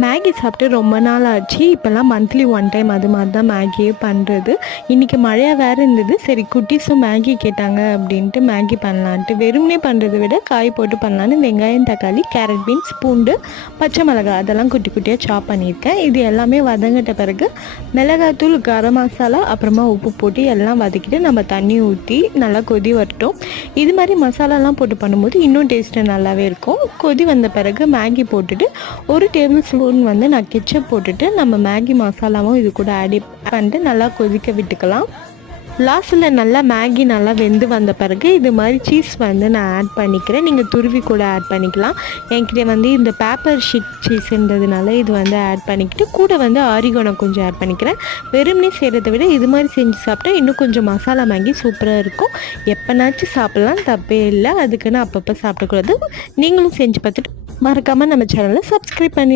Maggi சாப்பிட்டு ரொம்ப நாள் ஆச்சு. இப்போல்லாம் மந்த்லி ஒன் டைம் அது மாதிரி தான் மேகியே பண்ணுறது. இன்றைக்கி மழையாக வேறு இருந்தது. சரி குட்டீஸும் மேகி கேட்டாங்க அப்படின்ட்டு மேகி பண்ணலான்ட்டு வெறுமனே பண்ணுறதை விட காய் போட்டு பண்ணலான்னு வெங்காயம், தக்காளி, கேரட், பீன்ஸ், பூண்டு, பச்சை மிளகாய் அதெல்லாம் குட்டி குட்டியாக சாப் பண்ணியிருக்கேன். இது எல்லாமே வதங்கிட்ட பிறகு மிளகாத்தூள், கரம் மசாலா, அப்புறமா உப்பு போட்டு எல்லாம் வதக்கிட்டு நம்ம தண்ணி ஊற்றி நல்லா கொதி வரட்டும். இது மாதிரி மசாலாலாம் போட்டு பண்ணும்போது இன்னும் டேஸ்ட்டு நல்லாவே இருக்கும். கொதி வந்த பிறகு மேகி போட்டுட்டு 1 டேபிள் ஸ்பூன் வந்து நான் கெச்சப் போட்டுட்டு நம்ம மேகி மசாலாவும் இது கூட ஆட் பண்ணிட்டு நல்லா கொதிக்க விட்டுக்கலாம். லாஸ்ட்டில் நல்லா மேகி நல்லா வெந்து வந்த பிறகு இது மாதிரி சீஸ் வந்து நான் ஆட் பண்ணிக்கிறேன். நீங்கள் துருவி கூட ஆட் பண்ணிக்கலாம். என்கிட்ட வந்து இந்த பேப்பர் ஷீட் சீஸ்ன்றதுனால இது வந்து ஆட் பண்ணிக்கிட்டு கூட வந்து ஆரிகோனை கொஞ்சம் ஆட் பண்ணிக்கிறேன். வெறுமனே செய்கிறத விட இது மாதிரி செஞ்சு சாப்பிட்டா இன்னும் கொஞ்சம் மசாலா மேகி சூப்பராக இருக்கும். எப்போனாச்சும் சாப்பிட்லாம், தப்பே இல்லை. அதுக்குன்னு அப்பப்போ சாப்பிடக்கூடாது. நீங்களும் செஞ்சு பார்த்துட்டு மறக்காமல் நம்ம சேனலை சப்ஸ்கிரைப் பண்ணி